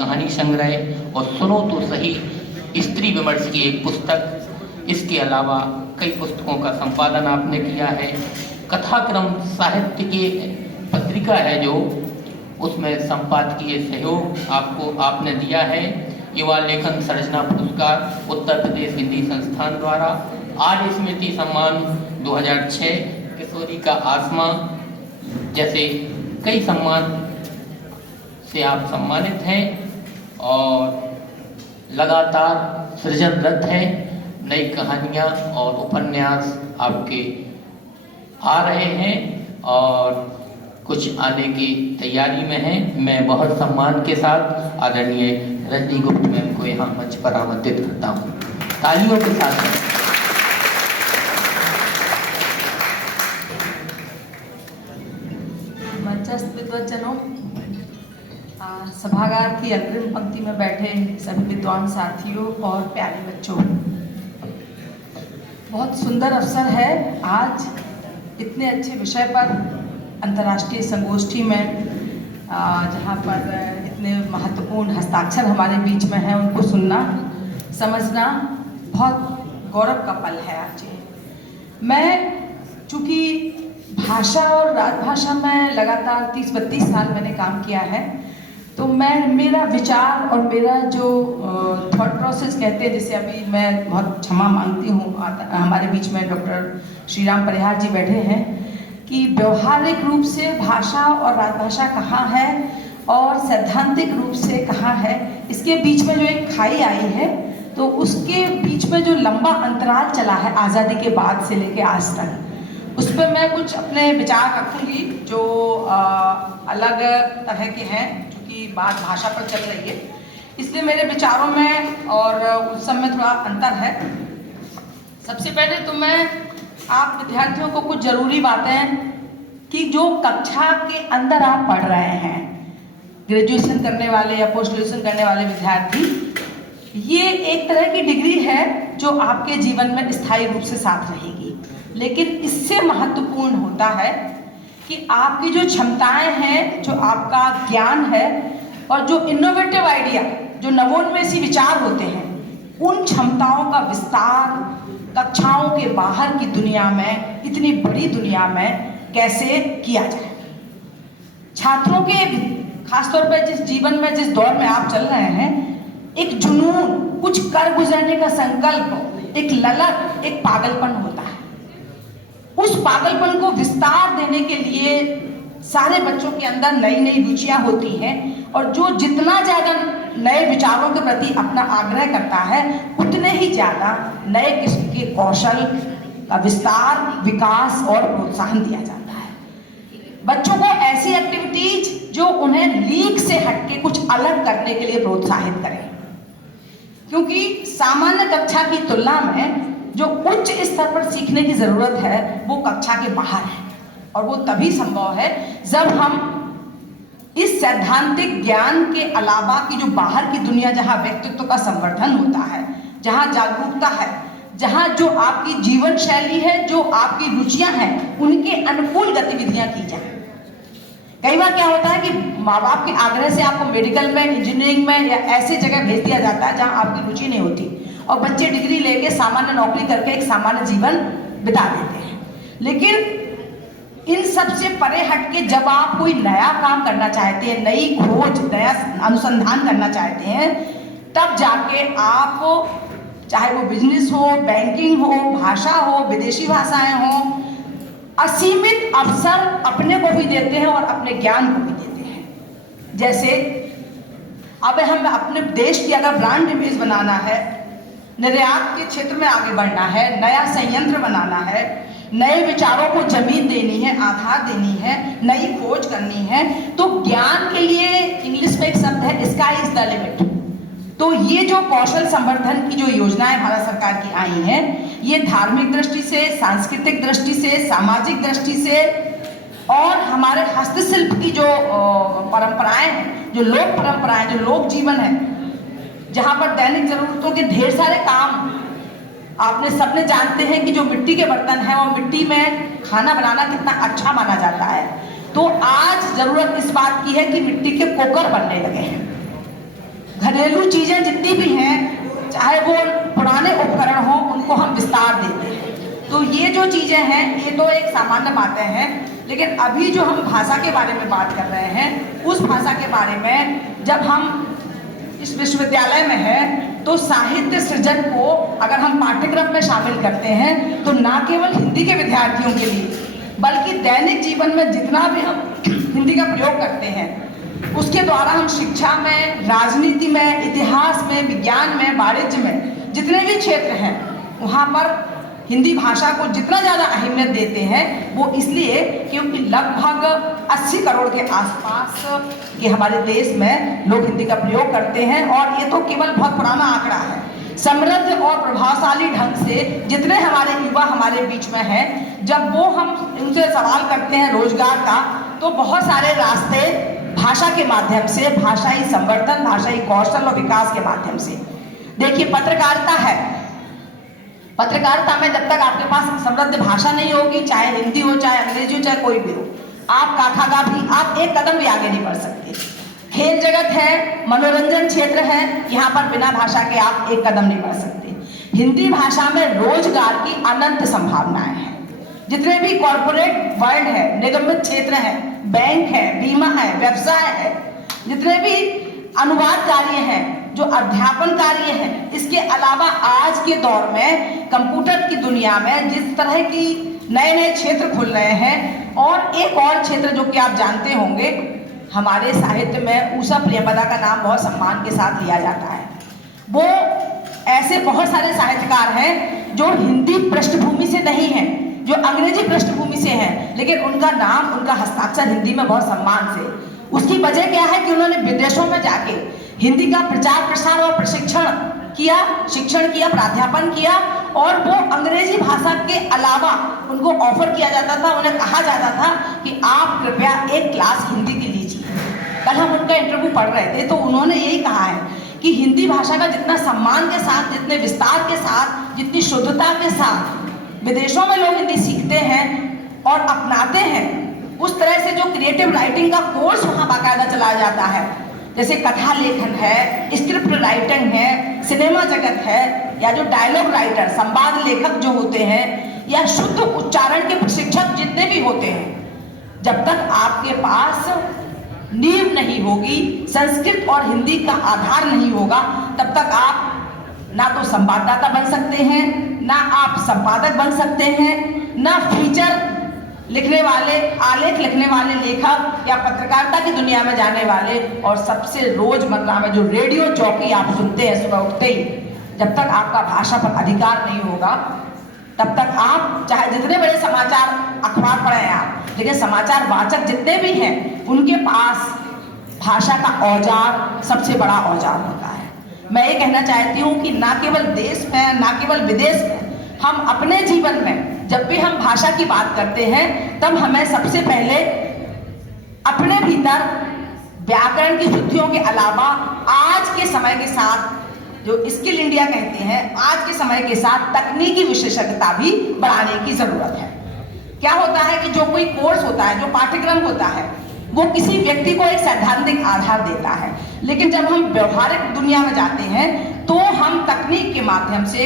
कहानी संग्रह और सुनो तो सही स्त्री विमर्श की एक पुस्तक। इसके अलावा कई पुस्तकों का संपादन आपने किया है। कथाक्रम साहित्य की पत्रिका है जो, उसमें संपादकीय सहयोग आपने दिया है। युवा लेखन सर्जना पुरस्कार उत्तर प्रदेश हिंदी संस्थान द्वारा, आर्य स्मृति सम्मान 2006, किशोरी का आसमा जैसे कई सम्मान से आप सम्मानित हैं और लगातार सृजनरत हैं। नई कहानियाँ और उपन्यास आपके आ रहे हैं और कुछ आने की तैयारी में हैं। मैं बहुत सम्मान के साथ आदरणीय रजनी गुप्त मैम को यहाँ मंच पर आमंत्रित करता हूँ, तालियों के साथ। मंचस्थ विद्वज्जनों, सभागार की अग्रिम पंक्ति में बैठे सभी विद्वान साथियों और प्यारे बच्चों, बहुत सुंदर अवसर है आज इतने अच्छे विषय पर अंतर्राष्ट्रीय संगोष्ठी में, जहाँ पर इतने महत्वपूर्ण हस्ताक्षर हमारे बीच में हैं, उनको सुनना समझना बहुत गौरव का पल है आज ये। मैं चूँकि भाषा और राजभाषा में लगातार 30-32 साल मैंने काम किया है, तो मेरा विचार और मेरा जो थॉट प्रोसेस कहते हैं, जिसे अभी मैं बहुत क्षमा मांगती हूँ, हमारे बीच में डॉक्टर श्रीराम परिहार जी बैठे हैं, कि व्यवहारिक रूप से भाषा और राजभाषा कहाँ है और सैद्धांतिक रूप से कहाँ है, इसके बीच में जो एक खाई आई है, तो उसके बीच में जो लंबा अंतराल चला है आज़ादी के बाद से लेके आज तक, उस पर मैं कुछ अपने विचार रखूँगी जो अलग तरह के हैं, क्योंकि बात भाषा पर चल रही है, इसलिए मेरे विचारों में और उस समय थोड़ा अंतर है। सबसे पहले तो मैं आप विद्यार्थियों को कुछ ज़रूरी बातें, कि जो कक्षा के अंदर आप पढ़ रहे हैं, ग्रेजुएशन करने वाले या पोस्ट ग्रेजुएशन करने वाले विद्यार्थी, ये एक तरह की डिग्री है जो आपके जीवन में स्थायी रूप से साथ रहेगी, लेकिन इससे महत्वपूर्ण होता है कि आपकी जो क्षमताएं हैं, जो आपका ज्ञान है और जो इनोवेटिव आइडिया, जो नवोन्मेषी विचार होते हैं, उन क्षमताओं का विस्तार कक्षाओं के बाहर की दुनिया में, इतनी बड़ी दुनिया में कैसे किया जाए। छात्रों के खासतौर पर जिस जीवन में, जिस दौर में आप चल रहे हैं, एक जुनून, कुछ कर गुजरने का संकल्प, एक ललक, एक पागलपन होता है। उस पागलपन को विस्तार देने के लिए सारे बच्चों के अंदर नई नई रुचियां होती हैं, और जो जितना ज़्यादा नए विचारों के प्रति अपना आग्रह करता है, उतने ही ज़्यादा नए किस्म के कौशल का विस्तार, विकास और प्रोत्साहन दिया जाता है। बच्चों को ऐसी एक्टिविटीज जो उन्हें लीक से हटके कुछ अलग करने के लिए प्रोत्साहित करें, क्योंकि सामान्य कक्षा की तुलना में जो उच्च स्तर पर सीखने की ज़रूरत है वो कक्षा के बाहर है, और वो तभी संभव है जब हम इस सैद्धांतिक ज्ञान के अलावा की जो बाहर की दुनिया, जहाँ व्यक्तित्व का संवर्धन होता है, जहाँ जागरूकता है, जहाँ जो आपकी जीवन शैली है, जो आपकी रुचियां हैं, उनके अनुकूल गतिविधियां की जाए। कई बार क्या होता है कि माँ बाप के आग्रह से आपको मेडिकल में, इंजीनियरिंग में या ऐसे जगह भेज दिया जाता है जहाँ आपकी रुचि नहीं होती, और बच्चे डिग्री लेके सामान्य नौकरी करके एक सामान्य जीवन बिता देते हैं। लेकिन इन सब से परे हटके जब आप कोई नया काम करना चाहते हैं, नई खोज, नया अनुसंधान करना चाहते हैं, तब जाके आप, चाहे वो बिजनेस हो, बैंकिंग हो, भाषा हो, विदेशी भाषाएं हो, असीमित अवसर अपने को भी देते हैं और अपने ज्ञान को भी देते हैं। जैसे अब हम अपने देश की अगर ब्रांड इमेज बनाना है, निर्यात के क्षेत्र में आगे बढ़ना है, नया संयंत्र बनाना है, नए विचारों को जमीन देनी है, आधार देनी है, नई खोज करनी है, तो ज्ञान के लिए इंग्लिश में एक शब्द है, स्काई इज द लिमिट। तो ये जो कौशल संवर्धन की जो योजनाएं भारत सरकार की आई हैं, ये धार्मिक दृष्टि से, सांस्कृतिक दृष्टि से, सामाजिक दृष्टि से और हमारे हस्तशिल्प की जो परंपराएं हैं, जो लोक परंपराएं, जो लोक जीवन है, जहाँ पर दैनिक जरूरतों के ढेर सारे काम, आपने सबने जानते हैं कि जो मिट्टी के बर्तन हैं, वो मिट्टी में खाना बनाना कितना अच्छा माना जाता है, तो आज जरूरत इस बात की है कि मिट्टी के कुकर बनने लगे हैं। घरेलू चीजें जितनी भी हैं, चाहे वो पुराने उपकरण हों, उनको हम विस्तार देते हैं। तो ये जो चीजें हैं, ये तो एक सामान्य बातें हैं, लेकिन अभी जो हम भाषा के बारे में बात कर रहे हैं, उस भाषा के बारे में जब हम इस विश्वविद्यालय में है तो साहित्य सृजन को अगर हम पाठ्यक्रम में शामिल करते हैं तो ना केवल हिंदी के विद्यार्थियों के लिए, बल्कि दैनिक जीवन में जितना भी हम हिंदी का प्रयोग करते हैं, उसके द्वारा हम शिक्षा में, राजनीति में, इतिहास में, विज्ञान में, वाणिज्य में, जितने भी क्षेत्र हैं वहाँ पर हिंदी भाषा को जितना ज़्यादा अहमियत देते हैं, वो इसलिए क्योंकि लगभग 80 करोड़ के आसपास के हमारे देश में लोग हिंदी का प्रयोग करते हैं। और ये तो केवल बहुत पुराना आंकड़ा है। समृद्ध और प्रभावशाली ढंग से जितने हमारे युवा हमारे बीच में हैं, जब वो हम उनसे सवाल करते हैं रोजगार का, तो बहुत सारे रास्ते भाषा के माध्यम से, भाषाई संवर्धन, भाषाई कौशल और विकास के माध्यम से। देखिए, पत्रकारिता है, पत्रकारिता में जब तक आपके पास समृद्ध भाषा नहीं होगी, चाहे हिंदी हो, चाहे अंग्रेजी हो, चाहे कोई भी हो, आप काखा भी, आप एक कदम भी आगे नहीं बढ़ सकते। खेल जगत है, मनोरंजन क्षेत्र है, यहाँ पर बिना भाषा के आप एक कदम नहीं बढ़ सकते। हिंदी भाषा में रोजगार की अनंत संभावनाएं हैं। जितने भी कॉर्पोरेट वर्ल्ड है, निगमित क्षेत्र है, बैंक है, बीमा है, व्यवसाय है, जितने भी अनुवाद कार्य हैं, जो अध्यापन कार्य हैं, इसके अलावा आज के दौर में कंप्यूटर की दुनिया में जिस तरह की नए नए क्षेत्र खुल रहे हैं, और एक और क्षेत्र जो कि आप जानते होंगे, हमारे साहित्य में उषा प्रियंवदा का नाम बहुत सम्मान के साथ लिया जाता है। वो ऐसे बहुत सारे साहित्यकार हैं जो हिंदी पृष्ठभूमि से नहीं हैं, जो अंग्रेजी पृष्ठभूमि से हैं, लेकिन उनका नाम, उनका हस्ताक्षर हिंदी में बहुत सम्मान से। उसकी वजह क्या है कि उन्होंने विदेशों में जाके हिंदी का प्रचार प्रसार और प्रशिक्षण किया, शिक्षण किया, प्राध्यापन किया, और वो अंग्रेजी भाषा के अलावा उनको ऑफर किया जाता था, उन्हें कहा जाता था कि आप कृपया एक क्लास हिंदी की लीजिए। कल हम उनका इंटरव्यू पढ़ रहे थे तो उन्होंने यही कहा है कि हिंदी भाषा का जितना सम्मान के साथ, जितने विस्तार के साथ, जितनी शुद्धता के साथ विदेशों में लोग हिंदी सीखते हैं और अपनाते हैं, उस तरह से जो क्रिएटिव राइटिंग का कोर्स वहाँ बाकायदा चलाया जाता है, जैसे कथा लेखन है, स्क्रिप्ट राइटिंग है, सिनेमा जगत है, या जो डायलॉग राइटर, संवाद लेखक जो होते हैं, या शुद्ध उच्चारण के प्रशिक्षक जितने भी होते हैं, जब तक आपके पास नींव नहीं होगी, संस्कृत और हिंदी का आधार नहीं होगा, तब तक आप ना तो संवाददाता बन सकते हैं, ना आप संपादक बन सकते हैं, ना फीचर लिखने वाले, आलेख लिखने वाले लेखक, या पत्रकारिता की दुनिया में जाने वाले, और सबसे रोजमर्रा में जो रेडियो चौकी आप सुनते हैं सुबह उठते ही, जब तक आपका भाषा पर अधिकार नहीं होगा, तब तक आप चाहे जितने बड़े समाचार अखबार पढ़ें आप, लेकिन समाचार वाचक जितने भी हैं, उनके पास भाषा का औजार सबसे बड़ा औजार होता है। मैं ये कहना चाहती हूँ कि ना केवल देश में, ना केवल विदेश में, हम अपने जीवन में जब भी हम भाषा की बात करते हैं, तब हमें सबसे पहले अपने भीतर व्याकरण की शुद्धियों के अलावा आज के समय के साथ, जो स्किल इंडिया कहते हैं, आज के समय के साथ तकनीकी विशेषज्ञता भी बढ़ाने की जरूरत है। क्या होता है कि जो कोई कोर्स होता है, जो पाठ्यक्रम होता है, वो किसी व्यक्ति को एक सैद्धांतिक आधार देता है, लेकिन जब हम व्यवहारिक दुनिया में जाते हैं तो हम तकनीक के माध्यम से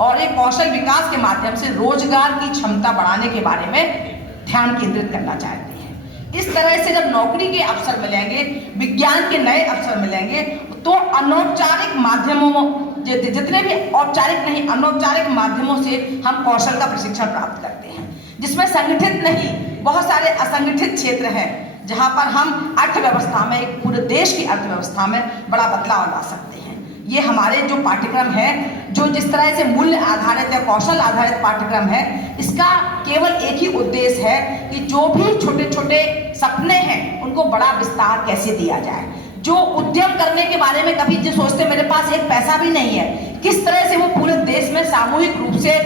और एक कौशल विकास के माध्यम से रोजगार की क्षमता बढ़ाने के बारे में ध्यान केंद्रित करना चाहते हैं। इस तरह से जब नौकरी के अवसर मिलेंगे, विज्ञान के नए अवसर मिलेंगे, तो अनौपचारिक माध्यमों, जितने भी औपचारिक नहीं, अनौपचारिक माध्यमों से हम कौशल का प्रशिक्षण प्राप्त करते हैं, जिसमें संगठित नहीं, बहुत सारे असंगठित क्षेत्र हैं, जहां पर हम अर्थव्यवस्था में, एक पूरे देश की अर्थव्यवस्था में बड़ा बदलाव ला सकते हैं। ये हमारे जो पाठ्यक्रम है, जो जिस तरह से मूल्य आधारित या कौशल आधारित पाठ्यक्रम है, इसका केवल एक ही उद्देश्य है कि जो भी छोटे छोटे सपने हैं उनको बड़ा विस्तार कैसे दिया जाए। जो उद्यम करने के बारे में कभी जो सोचते मेरे पास एक पैसा भी नहीं है, किस तरह से वो पूरे देश में सामूहिक रूप से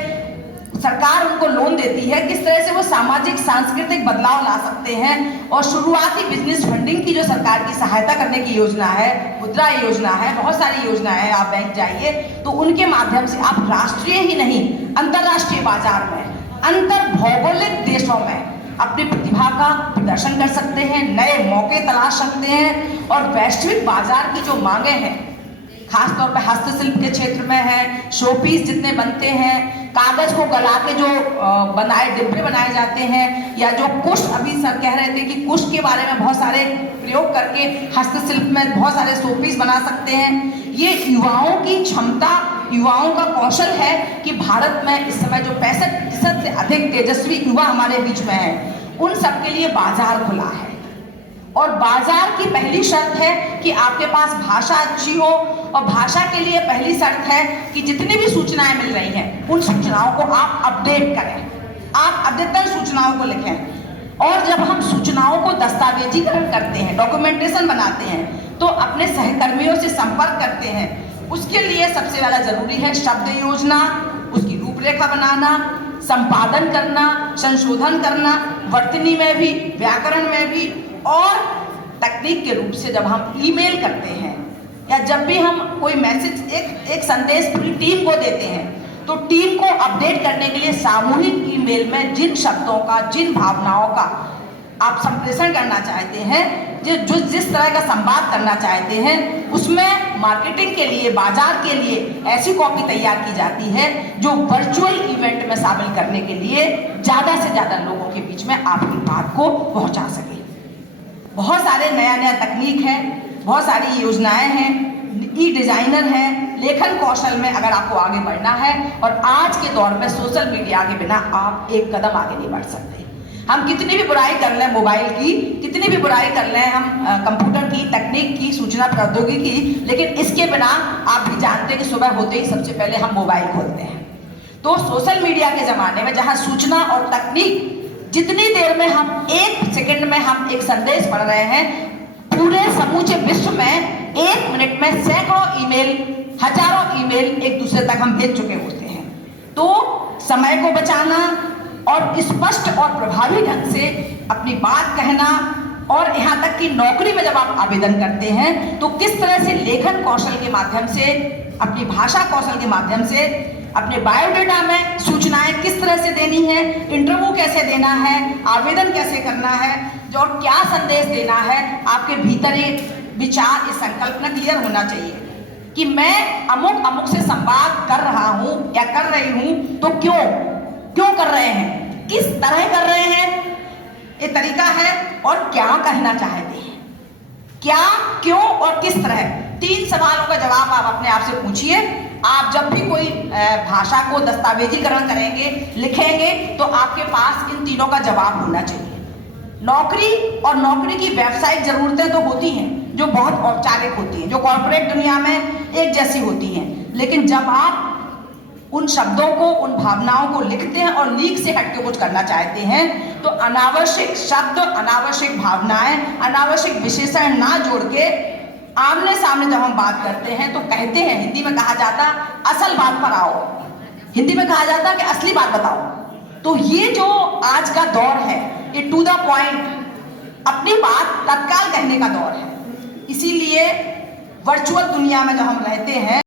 सरकार उनको लोन देती है, किस तरह से वो सामाजिक सांस्कृतिक बदलाव ला सकते हैं। और शुरुआती बिजनेस फंडिंग की जो सरकार की सहायता करने की योजना है, मुद्रा योजना है, बहुत सारी योजनाएं हैं, आप बैंक जाइए तो उनके माध्यम से आप राष्ट्रीय ही नहीं, अंतर्राष्ट्रीय बाजार में, अंतर भौगोलिक देशों में अपनी प्रतिभा का प्रदर्शन कर सकते हैं, नए मौके तलाश सकते हैं, और वैश्विक बाजार की जो मांगे हैं खासतौर पर हस्तशिल्प के क्षेत्र में है, शोपीस जितने बनते हैं, कागज को गला के जो डिब्बे बनाए जाते हैं, या जो कुश, अभी सर कह रहे थे कि कुश के बारे में बहुत सारे प्रयोग करके हस्तशिल्प में बहुत सारे शोपीस बना सकते हैं। ये युवाओं की क्षमता, युवाओं का कौशल है कि भारत में इस समय जो 65% से अधिक तेजस्वी युवा हमारे बीच में है, उन सबके लिए बाजार खुला है। और बाजार की पहली शर्त है कि आपके पास भाषा अच्छी हो, और भाषा के लिए पहली शर्त है कि जितनी भी सूचनाएं मिल रही हैं उन सूचनाओं को आप अपडेट करें, आप अद्यतन सूचनाओं को लिखें। और जब हम सूचनाओं को दस्तावेजीकरण करते हैं, डॉक्यूमेंटेशन बनाते हैं, तो अपने सहकर्मियों से संपर्क करते हैं। उसके लिए सबसे ज़्यादा जरूरी है शब्द योजना, उसकी रूपरेखा बनाना, संपादन करना, संशोधन करना, वर्तनी में भी, व्याकरण में भी। और तकनीक के रूप से जब हम ईमेल करते हैं या जब भी हम कोई मैसेज, एक संदेश पूरी टीम को देते हैं, तो टीम को अपडेट करने के लिए सामूहिक ईमेल में जिन शब्दों का, जिन भावनाओं का आप संप्रेषण करना चाहते हैं, जो जिस तरह का संवाद करना चाहते हैं, उसमें मार्केटिंग के लिए, बाजार के लिए ऐसी कॉपी तैयार की जाती है जो वर्चुअल इवेंट में शामिल करने के लिए ज़्यादा से ज़्यादा लोगों के बीच में आपकी बात को पहुंचा सके। बहुत सारे नया तकनीक है, बहुत सारी योजनाएं हैं, ई डिजाइनर है। लेखन कौशल में अगर आपको आगे बढ़ना है, और आज के दौर में सोशल मीडिया के बिना आप एक कदम आगे नहीं बढ़ सकते। हम कितनी भी बुराई कर लें मोबाइल की, कितनी भी बुराई कर लें हम कंप्यूटर की, तकनीक की, सूचना प्रौद्योगिकी की, लेकिन इसके बिना आप भी जानते हैं कि सुबह होते ही सबसे पहले हम मोबाइल खोलते हैं। तो सोशल मीडिया के ज़माने में जहाँ सूचना और तकनीक, जितनी देर में हम 1 सेकंड में हम एक संदेश पढ़ रहे हैं, पूरे समूचे विश्व में 1 मिनट में सैकड़ों ईमेल, हजारों ईमेल एक दूसरे तक हम भेज चुके होते हैं। तो समय को बचाना और स्पष्ट और प्रभावी ढंग से अपनी बात कहना, और यहाँ तक कि नौकरी में जब आप आवेदन करते हैं तो किस तरह से लेखन कौशल के माध्यम से, अपनी भाषा कौशल के माध्यम से अपने बायोडेटा में सूचनाएं किस तरह से देनी है, इंटरव्यू कैसे देना है, आवेदन कैसे करना है, जो क्या संदेश देना है, आपके भीतर ये विचार, ये संकल्पना क्लियर होना चाहिए कि मैं अमुक से संवाद कर रहा हूँ या कर रही हूँ, तो क्यों कर रहे हैं, किस तरह कर रहे हैं, ये तरीका है, और क्या कहना चाहते हैं, क्या, क्यों और किस तरह। 3 सवालों का जवाब आप अपने आप से पूछिए। आप जब भी कोई भाषा को दस्तावेजीकरण करेंगे, लिखेंगे, तो आपके पास इन तीनों का जवाब होना चाहिए। नौकरी और नौकरी की व्यावसायिक जरूरतें तो होती हैं जो बहुत औपचारिक होती हैं, जो कॉर्पोरेट दुनिया में एक जैसी होती हैं, लेकिन जब आप उन शब्दों को, उन भावनाओं को लिखते हैं और लीक से हटके कुछ करना चाहते हैं, तो अनावश्यक शब्द, अनावश्यक भावनाएं, अनावश्यक विशेषण ना जोड़ के आमने सामने जब हम बात करते हैं तो कहते हैं, हिंदी में कहा जाता असल बात पर आओ, हिंदी में कहा जाता कि असली बात बताओ। तो ये जो आज का दौर है, ये टू द पॉइंट, अपनी बात तत्काल कहने का दौर है। इसीलिए वर्चुअल दुनिया में जब हम रहते हैं